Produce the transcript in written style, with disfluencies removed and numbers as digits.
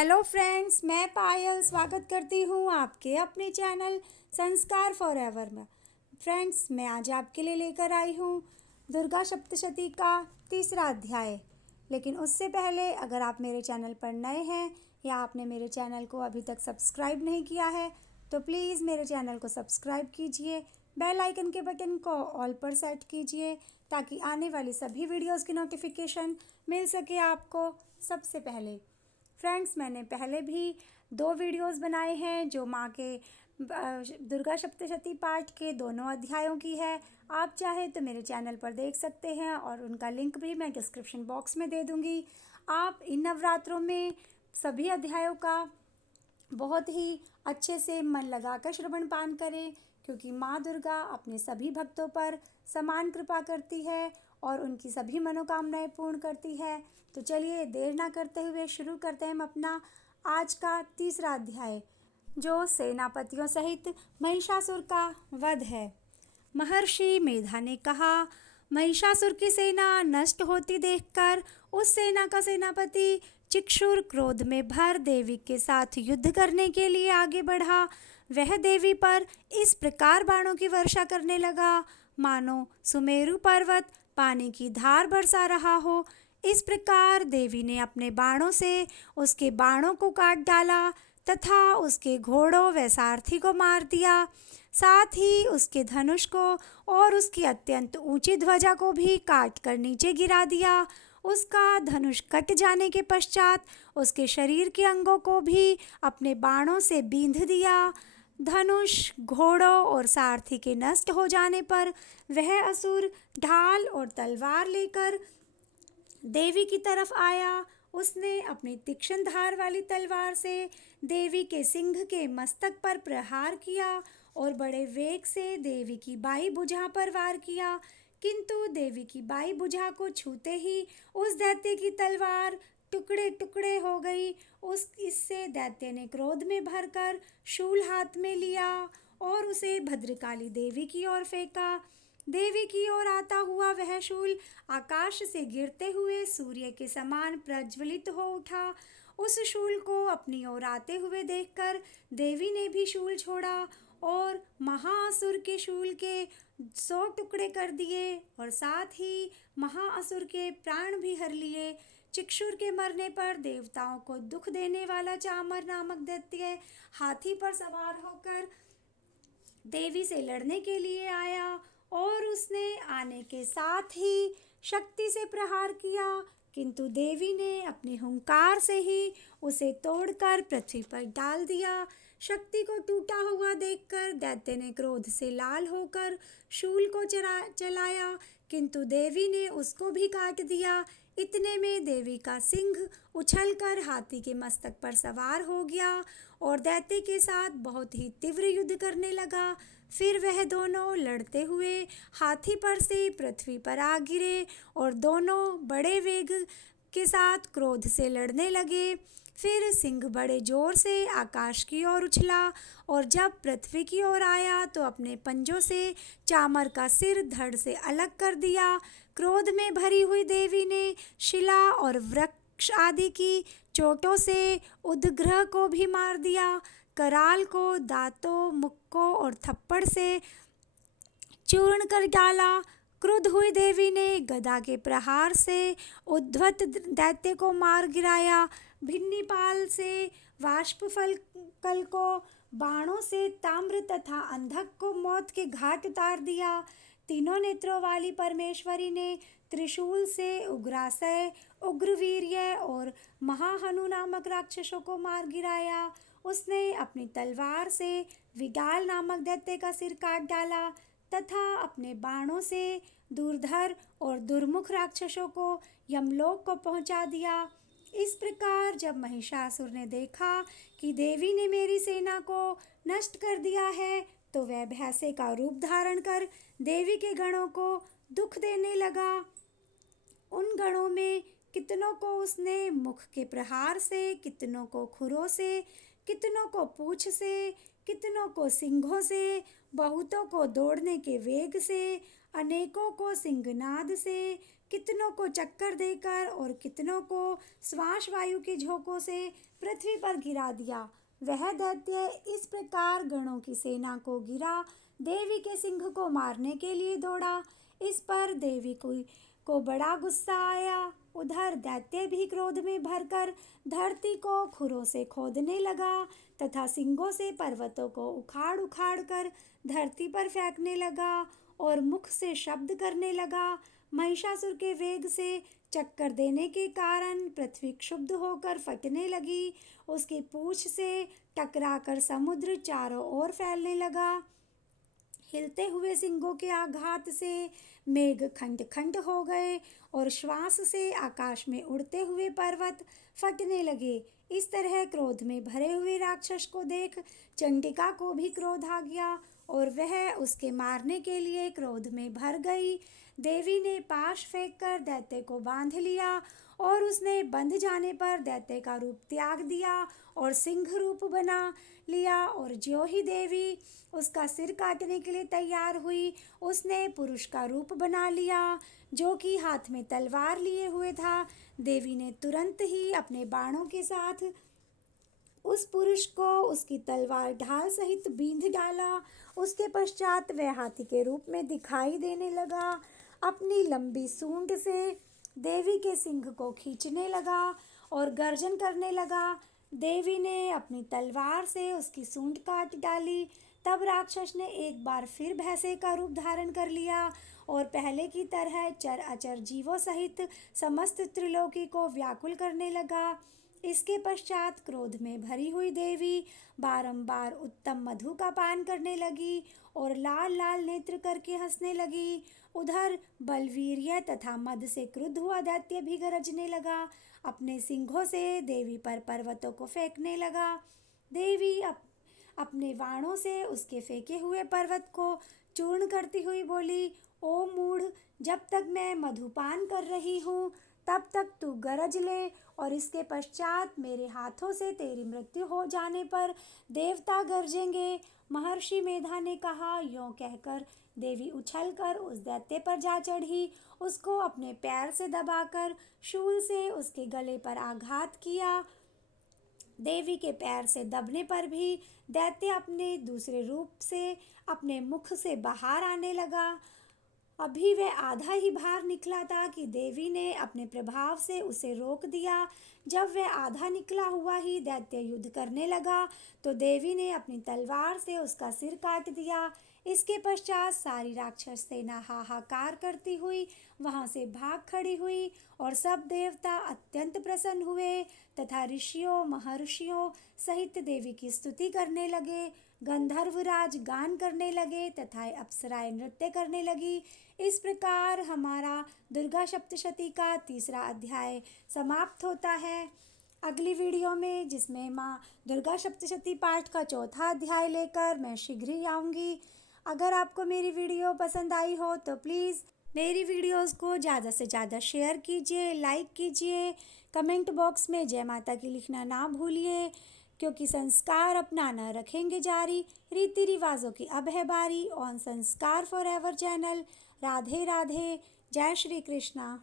Hello friends, मैं पायल स्वागत करती हूँ आपके अपने चैनल संस्कार फॉरएवर में। फ्रेंड्स, मैं आज आपके लिए लेकर आई हूँ दुर्गा सप्तशती का तीसरा अध्याय। लेकिन उससे पहले अगर आप मेरे चैनल पर नए हैं या आपने मेरे चैनल को अभी तक सब्सक्राइब नहीं किया है तो प्लीज़ मेरे चैनल को सब्सक्राइब कीजिए, बेल आइकन के बटन को ऑल पर सेट कीजिए ताकि आने वाली सभी वीडियोज़ की नोटिफिकेशन मिल सके आपको सबसे पहले। फ्रेंड्स, मैंने पहले भी 2 वीडियोस बनाए हैं जो माँ के दुर्गा सप्तशती पाठ के दोनों अध्यायों की है। आप चाहे तो मेरे चैनल पर देख सकते हैं और उनका लिंक भी मैं डिस्क्रिप्शन बॉक्स में दे दूँगी। आप इन नवरात्रों में सभी अध्यायों का बहुत ही अच्छे से मन लगाकर श्रवण पान करें, क्योंकि माँ दुर्गा अपने सभी भक्तों पर समान कृपा करती है और उनकी सभी मनोकामनाएं पूर्ण करती है। तो चलिए देर ना करते हुए शुरू करते हैं हम अपना आज का तीसरा अध्याय, जो सेनापतियों सहित महिषासुर का वध है। महर्षि मेधा ने कहा, महिषासुर की सेना नष्ट होती देखकर उस सेना का सेनापति चिक्षुर क्रोध में भर देवी के साथ युद्ध करने के लिए आगे बढ़ा। वह देवी पर इस प्रकार बाणों की वर्षा करने लगा मानो सुमेरु पर्वत पानी की धार बरसा रहा हो। इस प्रकार देवी ने अपने बाणों से उसके बाणों को काट डाला तथा उसके घोड़ों व सारथी को मार दिया। साथ ही उसके धनुष को और उसकी अत्यंत ऊंची ध्वजा को भी काट कर नीचे गिरा दिया। उसका धनुष कट जाने के पश्चात उसके शरीर के अंगों को भी अपने बाणों से बींध दिया। धनुष, घोड़ों और सारथी के नष्ट हो जाने पर वह असुर ढाल और तलवार लेकर देवी की तरफ आया। उसने अपनी तीक्ष्ण धार वाली तलवार से देवी के सिंह के मस्तक पर प्रहार किया और बड़े वेग से देवी की बाई भुजा पर वार किया, किंतु देवी की बाई भुजा को छूते ही उस दैत्य की तलवार टुकड़े टुकड़े हो गई। इससे दैत्य ने क्रोध में भरकर शूल हाथ में लिया और उसे भद्रकाली देवी की ओर फेंका। देवी की ओर आता हुआ वह शूल आकाश से गिरते हुए सूर्य के समान प्रज्वलित हो उठा। उस शूल को अपनी ओर आते हुए देखकर देवी ने भी शूल छोड़ा और महाअसुर के शूल के 100 टुकड़े कर दिए और साथ ही महाअसुर के प्राण भी हर लिए। चिक्षुर के मरने पर देवताओं को दुख देने वाला चामर नामक दैत्य हाथी पर सवार होकर देवी से लड़ने के लिए आया और उसने आने के साथ ही शक्ति से प्रहार किया, किंतु देवी ने अपने हुंकार से ही उसे तोड़कर पृथ्वी पर डाल दिया। शक्ति को टूटा हुआ देखकर दैत्य ने क्रोध से लाल होकर शूल को चलाया, किंतु देवी ने उसको भी काट दिया। इतने में देवी का सिंह उछलकर हाथी के मस्तक पर सवार हो गया और दैत्य के साथ बहुत ही तीव्र युद्ध करने लगा। फिर वह दोनों लड़ते हुए हाथी पर से पृथ्वी पर आ गिरे और दोनों बड़े वेग के साथ क्रोध से लड़ने लगे। फिर सिंह बड़े जोर से आकाश की ओर उछला और जब पृथ्वी की ओर आया तो अपने पंजों से चामर का सिर धड़ से अलग कर दिया। क्रोध में भरी हुई देवी ने शिला और वृक्ष आदि की चोटों से उदग्रह को भी मार दिया। कराल को दांतों, मुक्कों और थप्पड़ से चूर्ण कर डाला। क्रुद्ध हुई देवी ने गदा के प्रहार से उद्धत दैत्य को मार गिराया। भिन्नीपाल से वाष्पफल कल को बाणों से ताम्र तथा अंधक को मौत के घाट उतार दिया। तीनों नेत्रों वाली परमेश्वरी ने त्रिशूल से उग्रासय, उग्रवीर्य और महाहनु नामक राक्षसों को मार गिराया। उसने अपनी तलवार से विडाल नामक दैत्य का सिर काट डाला तथा अपने बाणों से दूरधर और दुर्मुख राक्षसों को यमलोक को पहुंचा दिया। इस प्रकार जब महिषासुर ने देखा कि देवी ने मेरी सेना को नष्ट कर दिया है तो वह भैंसे का रूप धारण कर देवी के गणों को दुख देने लगा। उन गणों में कितनों को उसने मुख के प्रहार से, कितनों को खुरों से, कितनों को पूंछ से, कितनों को सिंघों से, बहुतों को दौड़ने के वेग से, अनेकों को सिंहनाद से, कितनों को चक्कर देकर और कितनों को श्वास वायु के झोंकों से पृथ्वी पर गिरा दिया। वह दैत्य इस प्रकार गणों की सेना को गिरा, देवी के सिंह को मारने के लिए दौड़ा। इस पर देवी को बड़ा गुस्सा आया। उधर दैत्य भी क्रोध में भरकर धरती को खुरों से खोदने लगा तथा सिंगों से पर्वतों को उखाड़ उखाड़ कर धरती पर फेंकने लगा और मुख से शब्द करने लगा। महिषासुर के वेग से चक्कर देने के कारण पृथ्वी क्षुब्ध होकर फटने लगी। उसकी पूंछ से टकराकर समुद्र चारों ओर फैलने लगा। हिलते हुए सिंगों के आघात से मेघ खंड खंड हो गए और श्वास से आकाश में उड़ते हुए पर्वत फटने लगे। इस तरह क्रोध में भरे हुए राक्षस को देख चंडिका को भी क्रोध आ गया और वह उसके मारने के लिए क्रोध में भर गई। देवी ने पाश फेंककर दैत्य को बांध लिया और उसने बंध जाने पर दैत्य का रूप त्याग दिया और सिंह रूप बना लिया। और ज्यों ही देवी उसका सिर काटने के लिए तैयार हुई, उसने पुरुष का रूप बना लिया जो कि हाथ में तलवार लिए हुए था। देवी ने तुरंत ही अपने बाणों के साथ उस पुरुष को उसकी तलवार ढाल सहित बींध डाला। उसके पश्चात वह हाथी के रूप में दिखाई देने लगा। अपनी लंबी सूंड से देवी के सिंह को खींचने लगा और गर्जन करने लगा। देवी ने अपनी तलवार से उसकी सूंड काट डाली। तब राक्षस ने एक बार फिर भैंसे का रूप धारण कर लिया और पहले की तरह चर अचर जीवों सहित समस्त त्रिलोकी को व्याकुल करने लगा। इसके पश्चात क्रोध में भरी हुई देवी बारंबार उत्तम मधु का पान करने लगी और लाल लाल नेत्र करके हंसने लगी। उधर बलवीर्य तथा मद से क्रुद्ध हुआ दैत्य भी गरजने लगा। अपने सिंघों से देवी पर पर्वतों को फेंकने लगा। देवी अपने बाणों से उसके फेंके हुए पर्वत को चूर्ण करती हुई बोली, ओ मूढ़, जब तक मैं मधुपान कर रही हूँ तब तक तू गरज ले और इसके पश्चात मेरे हाथों से तेरी मृत्यु हो जाने पर देवता गरजेंगे। महर्षि मेधा ने कहा। यों कहकर देवी उछलकर उस दैत्य पर जा चढ़ी। उसको अपने पैर से दबाकर शूल से उसके गले पर आघात किया। देवी के पैर से दबने पर भी दैत्य अपने दूसरे रूप से अपने मुख से बाहर आने लगा। अभी वह आधा ही बाहर निकला था कि देवी ने अपने प्रभाव से उसे रोक दिया। जब वह आधा निकला हुआ ही दैत्य युद्ध करने लगा तो देवी ने अपनी तलवार से उसका सिर काट दिया। इसके पश्चात सारी राक्षस सेना हाहाकार करती हुई वहां से भाग खड़ी हुई और सब देवता अत्यंत प्रसन्न हुए तथा ऋषियों महर्षियों सहित देवी की स्तुति करने लगे। गंधर्वराज गान करने लगे तथा अप्सराएं नृत्य करने लगी। इस प्रकार हमारा दुर्गा सप्तशती का तीसरा अध्याय समाप्त होता है। अगली वीडियो में, जिसमें माँ दुर्गा सप्तशती पाठ का चौथा अध्याय लेकर मैं शीघ्र ही आऊँगी। अगर आपको मेरी वीडियो पसंद आई हो तो प्लीज़ मेरी वीडियोस को ज़्यादा से ज़्यादा शेयर कीजिए, लाइक कीजिए। कमेंट बॉक्स में जय माता की लिखना ना भूलिए, क्योंकि संस्कार अपनाना रखेंगे जारी। रीति रिवाजों की अब है बारी ऑन संस्कार for ever channel. Radhe Radhe, जय श्री कृष्णा।